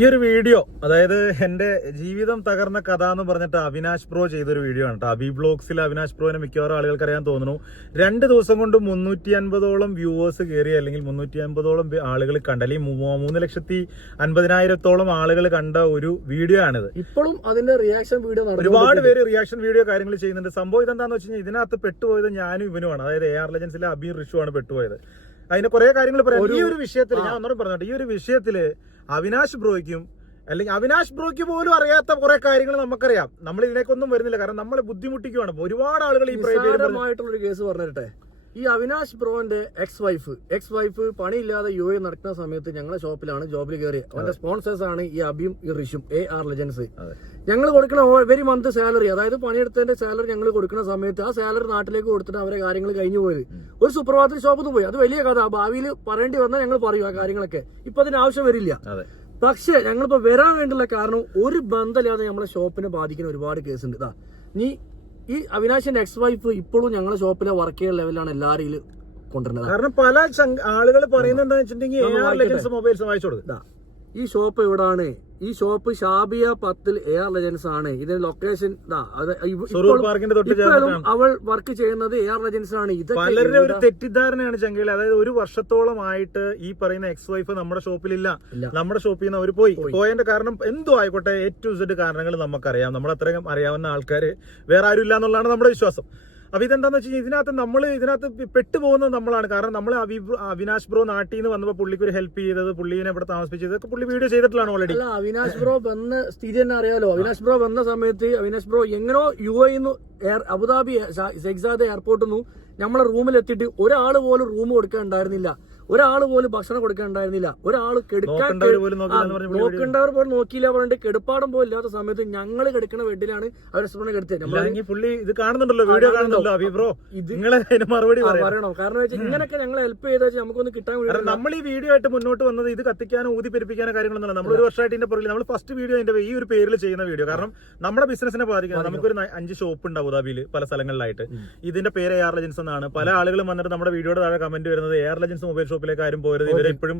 ഈ ഒരു വീഡിയോ അതായത് എന്റെ ജീവിതം തകർന്ന കഥ എന്ന് പറഞ്ഞിട്ട് അവിനാഷ് ബ്രോ ചെയ്തൊരു വീഡിയോ ആണ് കേട്ടോ. അബി ബ്ലോഗ്സിൽ അവിനാഷ് ബ്രോനെ മിക്കവാറും ആളുകൾക്ക് അറിയാൻ തോന്നുന്നു. 2 ദിവസം കൊണ്ട് 350ഓളം വ്യൂവേഴ്സ് കയറി, അല്ലെങ്കിൽ 350ഓളം ആളുകൾ കണ്ട, അല്ലെങ്കിൽ 3,50,000-ഓളം ആളുകൾ കണ്ട ഒരു വീഡിയോ ആണിത്. ഇപ്പോഴും അതിന്റെ റിയാക്ഷൻ വീഡിയോ ഒരുപാട് പേര് റിയാക്ഷൻ വീഡിയോ കാര്യങ്ങൾ ചെയ്യുന്നുണ്ട്. സംഭവം ഇതെന്താന്ന് വെച്ച് കഴിഞ്ഞാൽ ഇതിനകത്ത് പെട്ടുപോയത് ഞാനും ഇവനുമാണ്. അതായത് AR Legends അബിയും റിഷുവാണ് പെട്ടുപോയത്. അതിന്റെ കുറെ കാര്യങ്ങൾ പറയാം. ഈ ഒരു വിഷയത്തിൽ ഞാൻ ഒന്നും പറഞ്ഞോട്ടെ, ഈ ഒരു വിഷയത്തില് അവിനാഷ് ബ്രോയ്ക്കും അല്ലെങ്കിൽ അവിനാഷ് ബ്രോയ്ക്ക് പോലും അറിയാത്ത കുറെ കാര്യങ്ങൾ നമുക്കറിയാം. നമ്മൾ ഇതിലേക്കൊന്നും വരുന്നില്ല, കാരണം നമ്മളെ ബുദ്ധിമുട്ടിക്കുവാണ്. ഒരുപാട് ആളുകൾ ഈ നിസ്സാരമായിട്ടുള്ളൊരു കേസ് പറഞ്ഞിട്ടെ. ഈ അവിനാഷ് ബ്രോന്റെ എക്സ് വൈഫ് പണിയില്ലാതെ UAE നടക്കുന്ന സമയത്ത് ഞങ്ങളുടെ ഷോപ്പിലാണ് ജോബിൽ കയറിയത്. അവന്റെ സ്പോൺസേഴ്സ് ആണ് ഈ അബിയും ഈ റിഷും AR Legends. ഞങ്ങൾ കൊടുക്കുന്ന എവരി മന്ത് സാലറി, അതായത് പണിയെടുത്തതിന്റെ സാലറി ഞങ്ങൾ കൊടുക്കുന്ന സമയത്ത് ആ സാലറി നാട്ടിലേക്ക് കൊടുത്തിട്ട് അവരെ കാര്യങ്ങൾ കഴിഞ്ഞു പോയത്. ഒരു സുപ്രഭാതത്തിൽ ഷോപ്പിൽ പോയി. അത് വലിയ കഥ, ഭാവിയിൽ പറയേണ്ടി വന്നാൽ ഞങ്ങൾ പറയും ആ കാര്യങ്ങളൊക്കെ. ഇപ്പൊ അതിന് ആവശ്യം വരില്ല. പക്ഷെ ഞങ്ങളിപ്പോ വരാൻ വേണ്ടിയുള്ള കാരണം ഒരു ബന്ധമില്ലാതെ നമ്മളെ ഷോപ്പിനെ ബാധിക്കുന്ന ഒരുപാട് കേസ് ഉണ്ട്. ഈ അവിനാശിന്റെ എക്സ് വൈഫ് ഇപ്പോഴും ഞങ്ങളുടെ ഷോപ്പിലെ വർക്ക് ചെയ്യുന്ന ലെവലിലാണ് എല്ലാവരും കൊണ്ടുവരുന്നത്. കാരണം പല ആളുകൾ പറയുന്നത് എന്താ വെച്ചിട്ടുണ്ടെങ്കിൽ AR Legends മൊബൈൽസ് വായിച്ചു കൊടുക്കുക. ഈ ഷോപ്പ് എവിടാണ്? ഈ ഷോപ്പ് ഷാബിയ 10 AR Legends ആണ്. ഇതിന്റെ ലൊക്കേഷൻ അവൾ വർക്ക് ചെയ്യുന്നത് AR Legends ആണ്. ഇത് പലരുടെ ഒരു തെറ്റിദ്ധാരണയാണ് ചങ്കയിൽ. അതായത് ഒരു വർഷത്തോളമായിട്ട് ഈ പറയുന്ന എക്സ് വൈഫ് നമ്മുടെ ഷോപ്പിലില്ല. നമ്മുടെ ഷോപ്പിൽ നിന്ന് അവർ പോയതിന്റെ കാരണം എന്തോ ആയിക്കോട്ടെ, A to Z കാരണങ്ങൾ നമുക്കറിയാം. നമ്മളത്രയും അറിയാവുന്ന ആൾക്കാർ വേറെ ആരും ഇല്ല എന്നുള്ളതാണ് നമ്മുടെ വിശ്വാസം. അപ്പൊ ഇതെന്താന്ന് വെച്ച് കഴിഞ്ഞാൽ ഇതിനകത്ത് പെട്ടുപോകുന്നത് നമ്മളാണ്. കാരണം നമ്മൾ അവിനാഷ് ബ്രോ നാട്ടിൽ നിന്ന് വന്നപ്പോൾ പുള്ളിക്ക് ഒരു ഹെൽപ്പ് ചെയ്തത്, പുള്ളിനെ ഇവിടെ താമസിപ്പിച്ചത്, ഇതൊക്കെ പുള്ളി വീഡിയോ ചെയ്തിട്ടുള്ളതാണ് ഓൾറെഡി. അവിനാഷ് ബ്രോ വന്ന സ്ഥിതി തന്നെ അറിയാലോ. അവിനാഷ് ബ്രോ വന്ന സമയത്ത് അവിനാഷ് ബ്രോ എങ്ങനോ UAE അബുദാബി സെഗ്സാദ് എയർപോർട്ടിൽ നിന്ന് നമ്മളെ റൂമിലെത്തിയിട്ട് ഒരാൾ പോലും റൂം കൊടുക്കാൻ ഉണ്ടായിരുന്നില്ല, ഒരാൾ പോലും ഭക്ഷണം കൊടുക്കാൻ ഉണ്ടായിരുന്നില്ല, ഒരാൾ നോക്കേണ്ടവർ പോലും നോക്കിയില്ല പറഞ്ഞിട്ട് കെടുപ്പാടം പോലും ഇല്ലാത്ത സമയത്ത് ഞങ്ങൾ കിടക്കുന്ന ബെഡിലാണ് അവർ കിടത്തിയത്. പുള്ളി ഇത് കാണുന്നുണ്ടല്ലോ, വീഡിയോ കാണുന്നുണ്ടല്ലോ. മറുപടി പറയണോ? കാരണം ഇങ്ങനെയൊക്കെ ഞങ്ങളെ ഹെൽപ്പ് ചെയ്താൽ നമുക്കൊന്ന് കിട്ടാൻ വേണ്ടി. നമ്മൾ ഈ വീഡിയോ ആയിട്ട് മുന്നോട്ട് വന്നത് ഇത് കത്തിക്കാനോ ഊതി പെരുപ്പിക്കാനോ കാര്യങ്ങളൊന്നും നമ്മൾ ഒരു വർഷമായിട്ട് ഇതിന്റെ പുറകിൽ നമ്മൾ ഫസ്റ്റ് വീഡിയോ ഈ ഒരു പേരിൽ ചെയ്യുന്ന വീഡിയോ. കാരണം നമ്മുടെ ബിസിനസിനെ ബാധിക്കുന്നത്. നമുക്കൊരു 5 ഷോപ്പ് ഉണ്ട് അബുദാബിയിൽ പല സ്ഥലങ്ങളിലായിട്ട്. ഇതിന്റെ പേര് AR Legends എന്നാണ്. പല ആളുകളും വന്നിട്ട് നമ്മുടെ വീഡിയോയുടെ താഴെ കമന്റ് വരുന്നത് AR Legends മൊബൈൽ ഷോപ്പിലേക്ക് ആരും പോരുത്, ഇവരെ ഇപ്പോഴും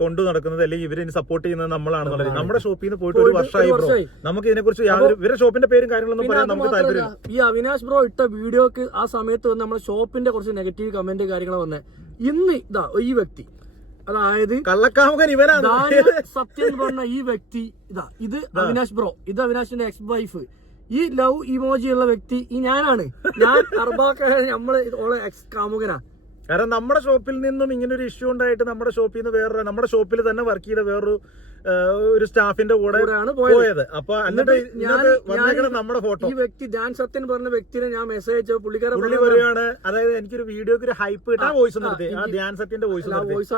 കൊണ്ടു നടക്കുന്നത് അല്ലെങ്കിൽ ഇവരെ സപ്പോർട്ട് ചെയ്യുന്നത് നമ്മളാണെന്നുള്ളത്. നമ്മുടെ ഷോപ്പിൽ നിന്ന് പോയിട്ട് ഒരു വർഷമായി. നമുക്ക് ഇതിനെക്കുറിച്ച് ഇവരുടെ ഷോപ്പിന്റെ പേരും കാര്യങ്ങളൊന്നും പറയാൻ നമുക്ക് താല്പര്യം. ഈ അവിനാഷ് ബ്രോ ഇട്ട വീഡിയോക്ക് ആ സമയത്ത് വന്ന് നമ്മുടെ ഷോപ്പിന്റെ കുറച്ച് നെഗറ്റീവ് കമന്റ് കാര്യങ്ങൾ വന്നേ. ഇന്ന് ഈ വ്യക്തി, അതായത് കള്ളക്കാമുകൻ ഇവനാണ് സത്യം പറഞ്ഞ ഈ വ്യക്തി, ഇത് അവിനാഷ് ബ്രോ, ഇത് അവിനാഷിന്റെ എക്സ് വൈഫ്, ഈ ലവ് ഇമോജി ഉള്ള വ്യക്തി ഈ ഞാനാണ്. ഞാൻ അർബാക്ക, നമ്മള് ഓളെ എക്സ് കാമുകനാ. കാരണം നമ്മുടെ ഷോപ്പിൽ നിന്നും ഇങ്ങനെ ഒരു ഇഷ്യൂ ഉണ്ടായിട്ട് നമ്മുടെ ഷോപ്പിൽ നിന്ന് നമ്മുടെ ഷോപ്പിൽ തന്നെ വർക്ക് ചെയ്ത വേറൊരു സ്റ്റാഫിന്റെ കൂടെ പോയത്. അപ്പൊ എന്നിട്ട് നമ്മുടെ ഫോട്ടോ, ഈ വ്യക്തി ധ്യാൻ സത്യൻ പറഞ്ഞ വ്യക്തിനെ ഞാൻ മെസ്സേജ് അയച്ചോ പുള്ളി പറയുകയാണ്. അതായത് എനിക്കൊരു വീഡിയോക്ക് ഒരു ഹൈപ്പ് കിട്ടാൻ വോയിസ് നിർത്തി, ആ ധ്യാൻ സത്യന്റെ വോയിസ്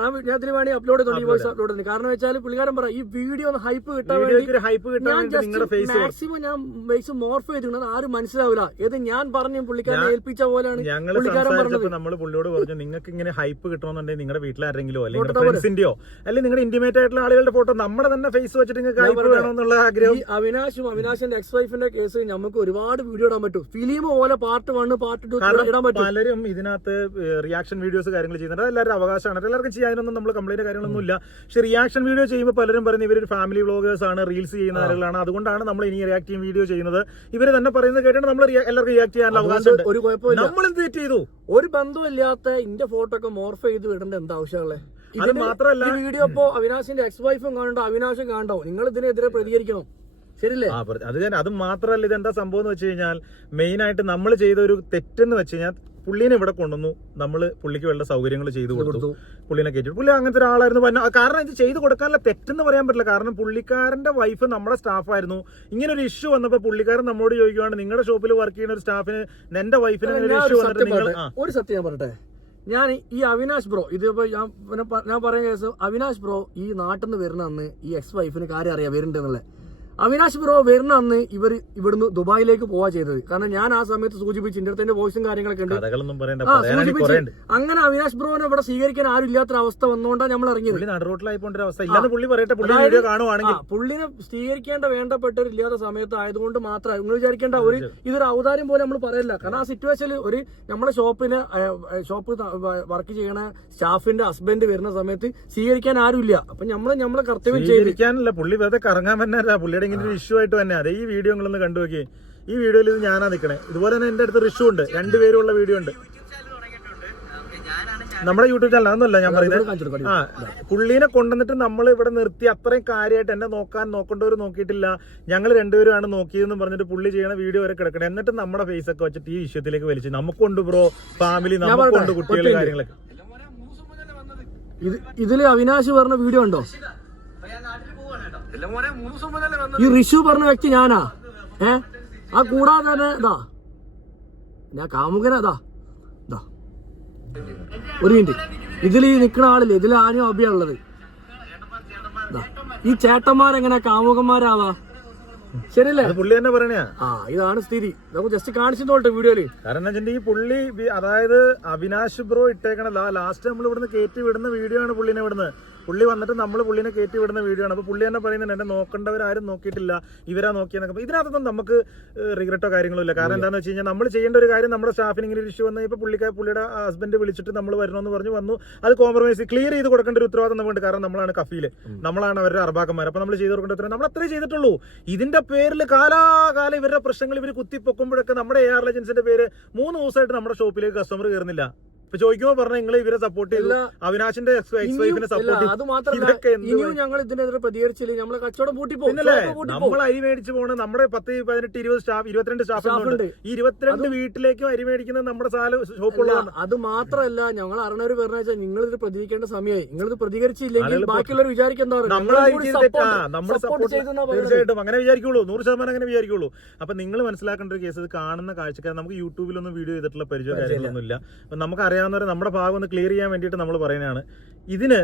ആണ് ഞാൻ ഇതിന് വേണ്ടി അപ്ലോഡ് ചെയ്തു. ഈ വോയിസ് അപ്ലോഡ് ചെയ്തു. കാരണം വെച്ചാൽ പുള്ളിക്കാരൻ പറ ഈ വീഡിയോ ഒന്ന് ഹൈപ്പ് കിട്ടാൻ വേണ്ടി നിങ്ങളുടെ ഫേസ് മാക്സിമം ഞാൻ ഫേസ് മോർഫ് ചെയ്തിട്ടുണ്ട്. ആരും മനസ്സിലാവില്ല. ഏത് ഞാൻ പറഞ്ഞു പുള്ളിക്കാരനെ ഏൽപ്പിച്ച പോലെയാണ് പുള്ളിക്കാരൻ പറഞ്ഞത്. നമ്മൾ പുള്ളിയോട് പറഞ്ഞു, നിങ്ങൾക്ക് ഇങ്ങനെ ഹൈപ്പ് കിട്ടണമെന്നുണ്ടെങ്കിൽ നിങ്ങളുടെ വീട്ടിലാരെങ്കിലോ അല്ലെങ്കിൽ ഫ്രണ്ട്സിന്റെയോ അല്ലെങ്കിൽ നിങ്ങളുടെ ഇന്റിമേറ്റ് ആയിട്ടുള്ള ആളുകളുടെ ഫോട്ടോ നമ്മുടെ തന്നെ ഫേസ് വെച്ചിട്ട് നിങ്ങൾക്ക് ഹൈപ്പ് വേണമെന്നുള്ള ആഗ്രഹം. അവിനാഷിന്റെ എക്സ് വൈഫിന്റെ കേസ് നമുക്ക് ഒരുപാട് വീഡിയോ ഇടാൻ പറ്റും. ഫിലിം പോലെ പാർട്ട് 1 പാർട്ട് 2 ഇടാൻ പറ്റും. പലരും ഇതിനകത്ത് റിയാക്ഷൻ വീഡിയോസ് കാര്യങ്ങൾ ചെയ്യുന്നുണ്ട്. എല്ലാവരുടെ അവകാശമാണ്, എല്ലാവർക്കും ചെയ്യാനൊന്നും നമ്മൾ കംപ്ലൈന്റ് കാര്യങ്ങളൊന്നും ഇല്ല. പക്ഷെ റിയാക്ഷൻ വീഡിയോ ചെയ്യുമ്പോൾ പലരും പറയുന്നത് ഇവരൊരു ഫാമിലി വ്ളോഗേഴ്സ് ആണ്, റീൽസ് ചെയ്യുന്ന ആളുകളാണ്, അതുകൊണ്ടാണ് നമ്മൾ ഇനി റിയാക്ട് വീഡിയോ ചെയ്യുന്നത്. ഇവര് തന്നെ പറയുന്നത് കേട്ടിട്ട് നമ്മൾ എല്ലാവർക്കും റിയാക്ട് ചെയ്യാനുള്ള അവകാശമുണ്ട്. ഒരു കുഴപ്പമില്ല. നമ്മൾ എന്ത് തെറ്റ് ചെയ്തു? ഒരു ബന്ധമില്ലാത്ത ഇന്റെ ഫോട്ടോ ഒക്കെ മോർഫ് ചെയ്ത് വിടേണ്ട എന്താ ആവശ്യമുള്ളത്? ഇത് മാത്രമല്ല, വീഡിയോ ഇപ്പോ അവിനാശിന്റെ എക്സ് വൈഫും കാണണ്ടോ, അവിനാശും കാണണ്ടോ, നിങ്ങൾ ഇതിനെതിരെ പ്രതികരിക്കണം. ശരിയല്ലേ? അത് മാത്രമല്ല, ഇതെന്താ സംഭവം എന്ന് വെച്ച് കഴിഞ്ഞാൽ മെയിൻ ആയിട്ട് നമ്മൾ ചെയ്ത ഒരു തെറ്റെന്ന് വെച്ച് കഴിഞ്ഞാൽ പുള്ളിനെ ഇവിടെ കൊണ്ടുവന്നു, നമ്മള് പുള്ളിക്ക് വേണ്ട സൗകര്യങ്ങൾ ചെയ്തു കൊടുത്തു, പുള്ളിനെ കയറ്റി. പുള്ളി അങ്ങനത്തെ ഒരാളായിരുന്നു. കാരണം ഇത് ചെയ്തു കൊടുക്കാനുള്ള തെറ്റെന്ന് പറയാൻ പറ്റില്ല. കാരണം പുള്ളിക്കാരന്റെ വൈഫ് നമ്മുടെ സ്റ്റാഫായിരുന്നു. ഇങ്ങനെ ഒരു ഇഷ്യൂ വന്നപ്പോ പുള്ളിക്കാരൻ നമ്മോട് ചോദിക്കുവാണ്, നിങ്ങളുടെ ഷോപ്പിൽ വർക്ക് ചെയ്യുന്ന ഒരു സ്റ്റാഫിന് എന്റെ വൈഫിന് ഒരു ഇഷ്യൂ വന്നിട്ട് ഒരു സത്യം പറയട്ടെ. ഞാൻ ഈ അവിനാഷ് ബ്രോ, ഇതിപ്പോ ഞാൻ പറയുന്ന കേസ്, അവിനാഷ് ബ്രോ ഈ നാട്ടിൽ നിന്ന് വരുന്ന അന്ന് ഈ എക്സ് വൈഫിന് കാര്യം അറിയാം വരുന്നുണ്ടെന്നുള്ളത്. അവിനാശ് ബ്രോ വരുന്ന അന്ന് ഇവിടുന്ന് ദുബായിലേക്ക് പോവാ ചെയ്തത്. കാരണം ഞാൻ ആ സമയത്ത് സൂചിപ്പിച്ചു എന്റെ അടുത്ത് വോയിസും കാര്യങ്ങളൊക്കെ ഉണ്ട്. അങ്ങനെ അവിനാശ് ബ്രോനെ ഇവിടെ സ്വീകരിക്കാൻ ആരും ഇല്ലാത്ത അവസ്ഥ വന്നുകൊണ്ടാണ് നമ്മൾ ഇറങ്ങിയത്. പുള്ളിനെ സ്വീകരിക്കേണ്ട വേണ്ടപ്പെട്ടവരില്ലാത്ത സമയത്ത് ആയതുകൊണ്ട് മാത്രം നിങ്ങൾ വിചാരിക്കേണ്ട ഇതൊരു ഔദാര്യം പോലെ നമ്മൾ പറയില്ല. കാരണം ആ സിറ്റുവേഷനിൽ നമ്മളെ ഷോപ്പ് വർക്ക് ചെയ്യണ സ്റ്റാഫിന്റെ ഹസ്ബൻഡ് വരുന്ന സമയത്ത് സ്വീകരിക്കാൻ ആരുമില്ല. അപ്പൊ നമ്മളെ കർത്തവ്യം ചെയ്തിരിക്കാനല്ല, പുള്ളി വെറുതെ കറങ്ങാൻ തന്നെ പുള്ളിയുടെ ഇങ്ങനെ ഒരു ഇഷ്യൂ ആയിട്ട് തന്നെ. അതെ, ഈ വീഡിയോ നിങ്ങളൊന്ന് കണ്ടുനോക്കി. ഈ വീഡിയോയിൽ ഇത് ഞാനാ നിൽക്കണേ. ഇതുപോലെ തന്നെ എന്റെ അടുത്ത് ഇഷ്യൂ ഉണ്ട്, രണ്ടുപേരുള്ള വീഡിയോ ഉണ്ട് നമ്മുടെ യൂട്യൂബ് ചാനൽ. അതൊന്നുമല്ല ഞാൻ പറയുന്നത്. പുള്ളീനെ കൊണ്ടുവന്നിട്ട് നമ്മൾ ഇവിടെ നിർത്തി അത്രയും കാര്യമായിട്ട് എന്നെ നോക്കേണ്ടവർ നോക്കിയിട്ടില്ല, ഞങ്ങൾ രണ്ടുപേരുമാണ് നോക്കിയതെന്ന് പറഞ്ഞിട്ട് പുള്ളി ചെയ്യണ വീഡിയോ വരെ കിടക്കണം. എന്നിട്ട് നമ്മുടെ ഫേസ് ഒക്കെ വെച്ചിട്ട് ഈ വിഷയത്തിലേക്ക് വലിച്ചു. നമുക്കുണ്ട് ബ്രോ ഫാമിലി, നമുക്കുണ്ട് കുട്ടികൾ, കാര്യങ്ങളൊക്കെ. ഇതില് അവിനാശ് പറഞ്ഞ വീഡിയോ ഉണ്ടോ? ഈ ഋഷു പറഞ്ഞ വ്യക്തി ഞാനാ. ആ കൂടാതെ തന്നെ ഞാൻ കാമുകനാ. ഒരു മിനിറ്റ്, ഇതിൽ ഈ നിൽക്കുന്ന ആളില്ലേ, ഇതിൽ ആരും അഭിയാ ഉള്ളത്. ഈ ചേട്ടന്മാരെങ്ങനെ കാമുകന്മാരാവാ? ശരിയല്ലേ? പുള്ളി തന്നെ പറയണ. ഇതാണ് സ്ഥിതി. നമുക്ക് ജസ്റ്റ് കാണിച്ചോട്ടെ വീഡിയോയില്. കാരണം ഈ പുള്ളി, അതായത് അവിനാശ് ബ്രോ ഇട്ടേക്കണ ലാസ്റ്റ് നമ്മൾ ഇവിടുന്ന് കയറ്റി വിടുന്ന വീഡിയോ ആണ്. പുള്ളിനെ ഇവിടുന്ന് പുള്ളി വന്നിട്ട് നമ്മൾ പുള്ളിനെ കയറ്റി വിടുന്ന വീഡിയോ ആണ്. അപ്പൊ പുള്ളി തന്നെ പറയുന്നുണ്ട് എന്നെ നോക്കേണ്ടവരാരും നോക്കിയിട്ടില്ല, ഇവരാ നോക്കിയെന്നൊക്കെ. ഇതിനകത്തൊന്നും നമുക്ക് റിഗ്രറ്റോ കാര്യങ്ങളോ ഇല്ല. കാരണം എന്താണെന്ന് വെച്ച് കഴിഞ്ഞാൽ നമ്മൾ ചെയ്യേണ്ട ഒരു കാര്യം, നമ്മുടെ സ്റ്റാഫിന് ഇങ്ങനെ ഒരു ഇഷ്യൂ വന്നു. ഇപ്പൊ പുള്ളിയുടെ ഹസ്ബൻഡ് വിളിച്ചിട്ട് നമ്മൾ വരണമെന്ന് പറഞ്ഞു വന്നു. അത് കോംപ്രമൈസ് ക്ലിയർ ചെയ്ത് കൊടുക്കേണ്ട ഒരു ഉത്തരവാദിത്തം നമുക്കുണ്ട്. കാരണം നമ്മളാണ് കഫീല്, നമ്മളാണ് അവരുടെ അർബാക്കന്മാർ. അപ്പൊ നമ്മൾ ചെയ്ത് കൊടുക്കേണ്ട ഉത്തരവ് നമ്മൾ അത്രേ ചെയ്തിട്ടുള്ളൂ. ഇതിന്റെ പേരിൽ കാലാകാലം ഇവരുടെ പ്രശ്നങ്ങൾ ഇവർ കുത്തിപ്പൊക്കുമ്പോഴൊക്കെ നമ്മുടെ AR ലെജൻസിന്റെ പേര് 3 ദിവസമായിട്ട് നമ്മുടെ ഷോപ്പിലേക്ക് കസ്റ്റമർ കയറുന്നില്ല. ഇപ്പൊ ചോദിക്കുമ്പോ പറഞ്ഞ നിങ്ങൾ ഇവരെ സപ്പോർട്ട് ചെയ്തു, അവിനാശിന്റെ എക്സ്-വൈഫിനെ സപ്പോർട്ട് ചെയ്തു. അത് മാത്രമല്ല, ഇനിയും ഞങ്ങൾ ഇതിനെതിരെ പ്രതികരിച്ചില്ല, നമ്മളെ കച്ചവടം പൂട്ടിപ്പോകും. നമ്മൾ അരി മേടിച്ച് പോണ നമ്മുടെ 10, 18, 20 സ്റ്റാഫ്, 22 സ്റ്റാഫ്. ഈ 22 വീട്ടിലേക്കും അരി മേടിക്കുന്നത് നമ്മുടെ ഷോപ്പുള്ളതാണ്. അത് മാത്രമല്ല, ഞങ്ങൾ അറിഞ്ഞവർ പറഞ്ഞ വെച്ചാൽ നിങ്ങൾ ഇത് പ്രതികരിക്കേണ്ട സമയമായി. നിങ്ങൾ ഇത് പ്രതികരിച്ചില്ലെങ്കിൽ ബാക്കിയുള്ളവർ വിചാരിക്കാൻ തീർച്ചയായിട്ടും അങ്ങനെ വിചാരിക്കുള്ളൂ, 100% അങ്ങനെ വിചാരിക്കുള്ളൂ. അപ്പൊ നിങ്ങൾ മനസ്സിലാക്കേണ്ട ഒരു കേസ്, ഇത് കാണുന്ന കാഴ്ചക്കാർ, നമുക്ക് യൂട്യൂബിലൊന്നും വീഡിയോ ചെയ്തിട്ടുള്ള പരിചയം കാര്യങ്ങളൊന്നും ഇല്ല. അപ്പൊ നമുക്ക് അറിയാവുന്നവരെ നമ്മുടെ ഭാഗം ഒന്ന് ക്ലിയർ ചെയ്യാൻ വേണ്ടിയിട്ട് നമ്മൾ പറയുന്നതാണ്. ഇതിന്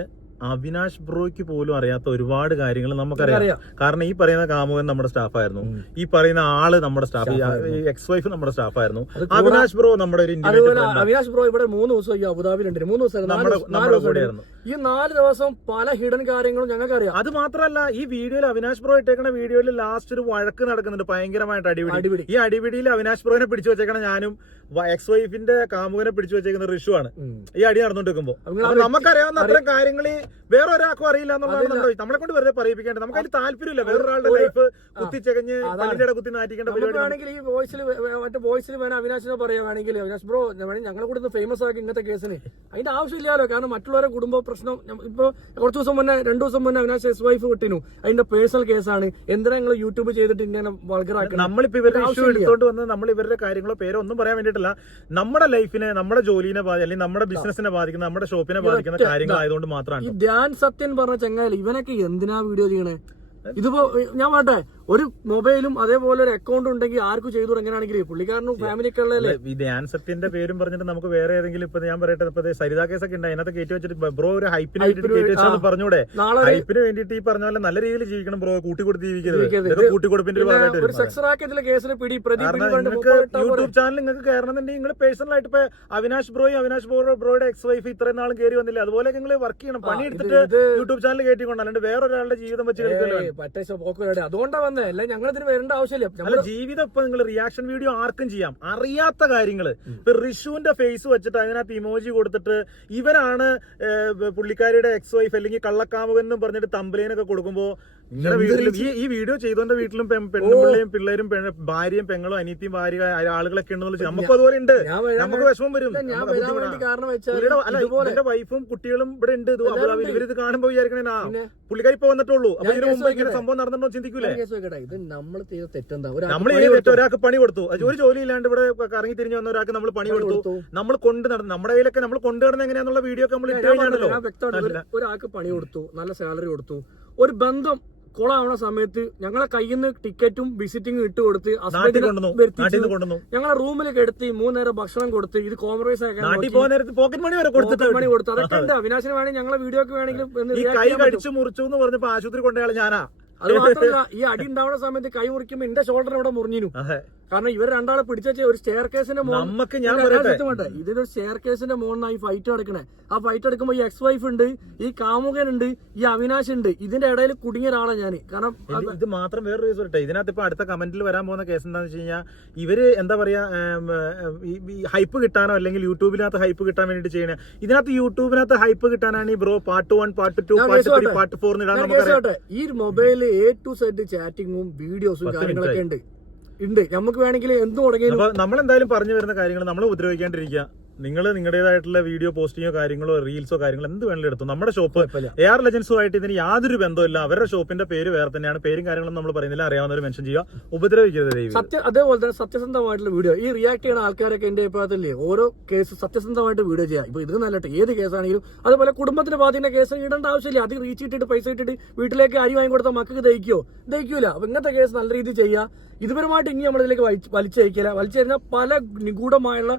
അവിനാശ് ബ്രോയ്ക്ക് പോലും അറിയാത്ത ഒരുപാട് കാര്യങ്ങൾ നമുക്കറിയാം. കാരണം ഈ പറയുന്ന കാമുകൻ നമ്മുടെ സ്റ്റാഫായിരുന്നു, ഈ പറയുന്ന ആള് നമ്മുടെ സ്റ്റാഫ്, എക്സ്-വൈഫ് നമ്മുടെ സ്റ്റാഫായിരുന്നു. അവിനാശ് ബ്രോ നമ്മുടെ ഒരു അവിനാശ് ബ്രോ ഇവിടെ 3 ദിവസം അബുദാബിയിലുണ്ട്. 3 ദിവസം നമ്മുടെ കൂടെയായിരുന്നു. ഈ 4 ദിവസം പല ഹിഡൻ കാര്യങ്ങളും ഞങ്ങൾക്ക് അറിയാം. അത് മാത്രമല്ല, ഈ വീഡിയോയിൽ അവിനാശ് ബ്രോ ഇട്ടേക്കുന്ന വീഡിയോയിൽ ലാസ്റ്റ് ഒരു വഴക്ക് നടക്കുന്നുണ്ട്, ഭയങ്കരമായിട്ട് അടിപിടി. ഈ അടിപിടിയിൽ അവിനാശ് ബ്രോനെ പിടിച്ചു വെച്ചേക്കണ ഞാനും എക്സ്-വൈഫിന്റെ കാമുകനെ പിടിച്ചു വെച്ചേക്കുന്ന ഋഷു ആണ്. ഈ അടി നടന്നുകൊണ്ടിരിക്കുമ്പോ നമുക്കറിയാവുന്ന അത്തരം കാര്യങ്ങൾ വേറെ ഒരാൾക്കും അറിയില്ല എന്നുള്ളതാണ് നമ്മളെ കൊണ്ട് വെറുതെ പറയിപ്പിക്കേണ്ടത്. നമുക്ക് അതിൽ താല്പര്യമില്ല. വേറൊരാളുടെ ലൈഫ് കുത്തിച്ചെകഞ്ഞ് പല്ലിന്റെ കുത്തി നാറ്റിക്കേണ്ട പരിപാടിയാണെങ്കിൽ ഈ വോയിസിൽ വേണം അവിനാശിനെ പറയുകയാണെങ്കിൽ, അവിനാശ് ബ്രോ ഞങ്ങളെ കൂടെ ഫേമസ് ആക്കി ഇങ്ങനത്തെ കേസിന് അതിന്റെ ആവശ്യമില്ലല്ലോ. കാരണം മറ്റുള്ളവരെ കുടുംബ പ്രശ്നം ഇപ്പൊ കുറച്ച് ദിവസം മുന്നേ 2 ദിവസം മുന്നേ അവിനാശ് എക്സ്-വൈഫ് വിട്ടിനു. അതിന്റെ പേഴ്സണൽ കേസാണ്. എന്തിനാ നിങ്ങൾ യൂട്യൂബ് ചെയ്തിട്ട് ഇങ്ങനെ വൾഗറാക്കണം? നമ്മളിപ്പോ ഇവരുടെ ഇഷ്യൂ എടുത്തോണ്ട് വന്നത് നമ്മൾ ഇവരുടെ കാര്യങ്ങളോ പേരോ ഒന്നും പറയാൻ വേണ്ടിയിട്ടില്ല. നമ്മുടെ ലൈഫിനെ, നമ്മുടെ ജോലിനെ അല്ലെങ്കിൽ നമ്മുടെ ബിസിനസിനെ ബാധിക്കുന്ന, നമ്മുടെ ഷോപ്പിനെ ബാധിക്കുന്ന കാര്യങ്ങളായതുകൊണ്ട് മാത്രമാണ്. ഈ ധ്യാൻ സത്യൻ പറഞ്ഞ ചങ്ങായി ഇവനൊക്കെ എന്തിനാ വീഡിയോ ചെയ്യണേ? ഇതിപ്പോ ഞാൻ പറട്ടെ, ഒരു മൊബൈലും അതേപോലെ ഒരു അക്കൗണ്ട് ഉണ്ടെങ്കിൽ ആർക്കും ചെയ്തു തുടങ്ങാനാണെങ്കിൽ പുള്ളിക്കാരനും ഫാമിലിയൊക്കെ ഉള്ളതല്ലേ. ഈ ധ്യാൻ സത്യന്റെ പേരും പറഞ്ഞിട്ട് നമുക്ക് വേറെ ഏതെങ്കിലും ഇപ്പൊ ഞാൻ പറയട്ടെ, ഇപ്പൊ സരിത കേസൊക്കെ ഉണ്ട്, അതിനകത്ത് കയറ്റി വെച്ചിട്ട് ബ്രോ ഒരു ഹൈപ്പിന് വേണ്ടിട്ട് കയറ്റി വെച്ചാൽ പറഞ്ഞൂടെ, ഹൈപ്പിന് വേണ്ടിയിട്ട് ഈ പറഞ്ഞ പോലെ നല്ല രീതിയിൽ ജീവിക്കണം ബ്രോ, കൂട്ടിക്കൊടുത്ത് ജീവിക്കരുത്. കൂട്ടിക്കൊടുപ്പിന്റെ ഭാഗമായിട്ട് യൂട്യൂബ് ചാനൽ നിങ്ങൾക്ക് കയറണമെന്നുണ്ടെങ്കിൽ നിങ്ങൾ പേഴ്സണൽ ആയിട്ട് ഇപ്പൊ അവിനാശ് ബ്രോയുടെ എക്സ്-വൈഫ് ഇത്രയും നാളും കയറി വന്നില്ല, അതുപോലെ നിങ്ങൾ വർക്ക് ചെയ്യണം, പണിയെടുത്തിട്ട് യൂട്യൂബ് ചാനൽ കയറ്റിക്കൊണ്ട്, അല്ലാണ്ട് വേറൊരാളുടെ ജീവിതം വെച്ച് കളിക്കല്ലോ. അതുകൊണ്ടാണ് അല്ല ഞങ്ങൾ ഇതിന് വരേണ്ട ആവശ്യമില്ല. ജീവിതം ഇപ്പൊ നിങ്ങൾ റിയാക്ഷൻ വീഡിയോ ആർക്കും ചെയ്യാം, അറിയാത്ത കാര്യങ്ങള്. ഇപ്പൊ ഋഷുവിന്റെ ഫേസ് വെച്ചിട്ട് അതിനകത്ത് ഇമോജി കൊടുത്തിട്ട് ഇവരാണ് പുള്ളിക്കാരിയുടെ എക്സ്-വൈഫ് അല്ലെങ്കിൽ കള്ളക്കാമുകൻ എന്നും പറഞ്ഞിട്ട് തമ്പലേനൊക്കെ കൊടുക്കുമ്പോ നിങ്ങളുടെ വീട്ടിലും ഈ വീഡിയോ ചെയ്തോന്റെ വീട്ടിലും പെണ്ണുപിള്ളയും പിള്ളേരും ഭാര്യയും പെങ്ങളും അനിയത്തിയും ഭാര്യ ആളുകളൊക്കെ ഉണ്ടെന്ന് നമുക്ക് അതുപോലെ ഉണ്ട്. നമുക്ക് വിഷമം വരും. എന്റെ വൈഫും കുട്ടികളും ഇവിടെ ഉണ്ട്. ഇവരിത് കാണുമ്പോ വിചാരിക്കണേ പുള്ളിക്കാരി ഇപ്പൊ വന്നിട്ടുള്ളൂ, അപ്പൊ ഇതിനു മുമ്പ് ഇങ്ങനെ സംഭവം നടന്നിട്ടോ ചിന്തിക്കൂലേ? നമ്മൾ ഒരാൾക്ക് പണി കൊടുത്തു, ഒരു ജോലി ഇല്ലാണ്ട് ഇവിടെ കറങ്ങി തിരിഞ്ഞു വന്ന ഒരാൾക്ക് നമ്മൾ പണി കൊടുത്തു, നമ്മൾ കൊണ്ട് നടന്നു, നമ്മുടെ കയ്യിലൊക്കെ നമ്മൾ കൊണ്ടുവരുന്ന എങ്ങനെയാന്നുള്ള വീഡിയോ ഒക്കെ നമ്മൾ ഇട്ട് കഴിഞ്ഞാണല്ലോ. ഒരാൾക്ക് പണി കൊടുത്തു, നല്ല സാലറി കൊടുത്തു, ഒരു ബന്ധം കൊളാവണ സമയത്ത് ഞങ്ങളെ കയ്യിൽ നിന്ന് ടിക്കറ്റും വിസിറ്റിംഗും ഇട്ട് കൊടുത്ത് ഞങ്ങളെ റൂമിൽ കിടത്തി 3 നേരം ഭക്ഷണം കൊടുത്ത് ഇത് കോംപ്രമൈസ് ആക്കാൻ പോക്കറ്റ് മണി വരെ കൊടുത്തു. അതൊക്കെ ഉണ്ട്. അവിനാശിന് വേണമെങ്കിൽ ഞങ്ങളെ വീഡിയോ ഒക്കെ വേണമെങ്കിൽ കൈ കടിച്ചു മുറിച്ചു എന്ന് പറഞ്ഞപ്പോ ആശുപത്രി കൊണ്ടയാൾ ഞാനാ. അത് മാത്രമല്ല ഈ അടി ഉണ്ടാവുന്ന സമയത്ത് കൈ മുറിക്കുമ്പോ എന്റെ ഷോൾഡർ അവിടെ മുറിഞ്ഞു. അതെ, കാരണം ഇവർ രണ്ടാളെ പിടിച്ച ഒരു സ്റ്റെയർ കേസിന്റെ നമുക്ക് ഞാൻ പറയട്ടെ, ഇതിനൊരു സ്റ്റെയർ കേസിന്റെ മുകളിലാണ് ഈ ഫൈറ്റ് നടക്കണേ. ആ ഫൈറ്റ് എടുക്കുമ്പോ ഈ എക്സ് വൈഫ് ഉണ്ട്, ഈ കാമുകൻ ഉണ്ട്, ഈ അവിനാശ് ഉണ്ട്. ഇതിന്റെ ഇടയിൽ കുടുങ്ങിയ ഒരാളെ ഞാൻ. കാരണം ഇത് മാത്രം വേറൊരു കേസ് വരട്ടെ. ഇതിനകത്ത് ഇപ്പൊ അടുത്ത കമന്റിൽ വരാൻ പോകുന്ന കേസ് എന്താണെന്ന് വെച്ച് കഴിഞ്ഞാൽ ഇവര് എന്താ പറയാ, ഹൈപ്പ് കിട്ടാനോ അല്ലെങ്കിൽ യൂട്യൂബിനകത്ത് ഹൈപ്പ് കിട്ടാൻ വേണ്ടിട്ട് ചെയ്യണേ. ഇതിനകത്ത് യൂട്യൂബിനകത്ത് ഹൈപ്പ് കിട്ടാനാണ് ഈ bro part 1, part 2, part 3, part 4 ഇടാൻ നമുക്ക്. ഈ മൊബൈലിൽ A to Z ചാറ്റിങ്ങും വീഡിയോസും കാര്യങ്ങളൊക്കെ ഉണ്ട്. നമുക്ക് വേണമെങ്കിൽ എന്ത് തുടങ്ങി. അപ്പൊ നമ്മളെന്തായാലും പറഞ്ഞു വരുന്ന കാര്യങ്ങൾ നമ്മൾ ഉപദ്രവിക്കാണ്ടിരിക്കുക. നിങ്ങൾ നിങ്ങളുടേതായിട്ടുള്ള വീഡിയോ പോസ്റ്റിങ്ങോ കാര്യങ്ങളോ റീൽസോ കാര്യങ്ങളോ എന്ത് വേണമെങ്കിലും എടുത്തു. നമ്മുടെ ഷോപ്പ് AR ലെജൻസുമായിട്ട് ഇതിന് യാതൊരു ബന്ധമില്ല. അവരുടെ ഷോപ്പിന്റെ പേര് വേറെ തന്നെയാണ്. പേരും കാര്യങ്ങളും നമ്മൾ പറയുന്നില്ല. അറിയാവുന്നവർ മെൻഷൻ ചെയ്യുക, ഉപദ്രവിക്കരുത് ദൈവം. അതേപോലെ തന്നെ സത്യസന്ധമായിട്ടുള്ള വീഡിയോ ഈ റിയാക്ട് ചെയ്യുന്ന ആൾക്കാരൊക്കെ എന്റെ അഭിപ്രായത്തില്ലേ ഓരോ കേസ് സത്യസന്ധമായിട്ട് വീഡിയോ ചെയ്യാം. ഇപ്പൊ ഇത് നല്ലട്ടെ ഏത് കേസാണെങ്കിലും. അതുപോലെ കുടുംബത്തിന് ബാധിക്കുന്ന കേസ് ഇടേണ്ട ആവശ്യമില്ല. അത് റീച്ച് ഇട്ടിട്ട് പൈസ ഇട്ടിട്ട് വീട്ടിലേക്ക് അരി വാങ്ങിക്കൊടുത്താൽ മക്കൾക്ക് ദഹിക്കൂല. അപ്പൊ ഇങ്ങനത്തെ കേസ് നല്ല രീതിയിൽ ചെയ്യുക. ഇതുപരമായിട്ട് ഇനി നമ്മളിതിലേക്ക് വലിച്ചയക്കില്ല. വലിച്ചെറിഞ്ഞാൽ പല നിഗൂഢമായുള്ള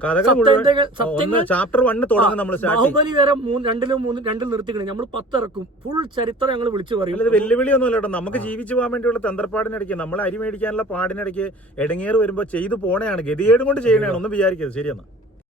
ചാപ്റ്റർ 1 തുടങ്ങും. നമ്മൾ ബാഹുബലി വരെ രണ്ടിൽ നിർത്തിക്കണേ. നമ്മൾ 10 ഇറക്കും. ഫുൾ ചരിത്രം ഞങ്ങൾ വിളിച്ചു പറയും. ഇത് വെല്ലുവിളിയൊന്നും അല്ല കേട്ടോ. നമുക്ക് ജീവിച്ചു പോകാൻ വേണ്ടിയുള്ള തന്ത്രപ്പാടിനിടയ്ക്ക് നമ്മൾ അരി മേടിക്കാനുള്ള പാടിനിടയ്ക്ക് ഇടങ്ങേറ് വരുമ്പോൾ ചെയ്തു പോണയാണ്. ഗതികേട് കൊണ്ട് ചെയ്യണതാണ്. ഒന്നും വിചാരിക്കരുത്. ശരിയെന്നാ.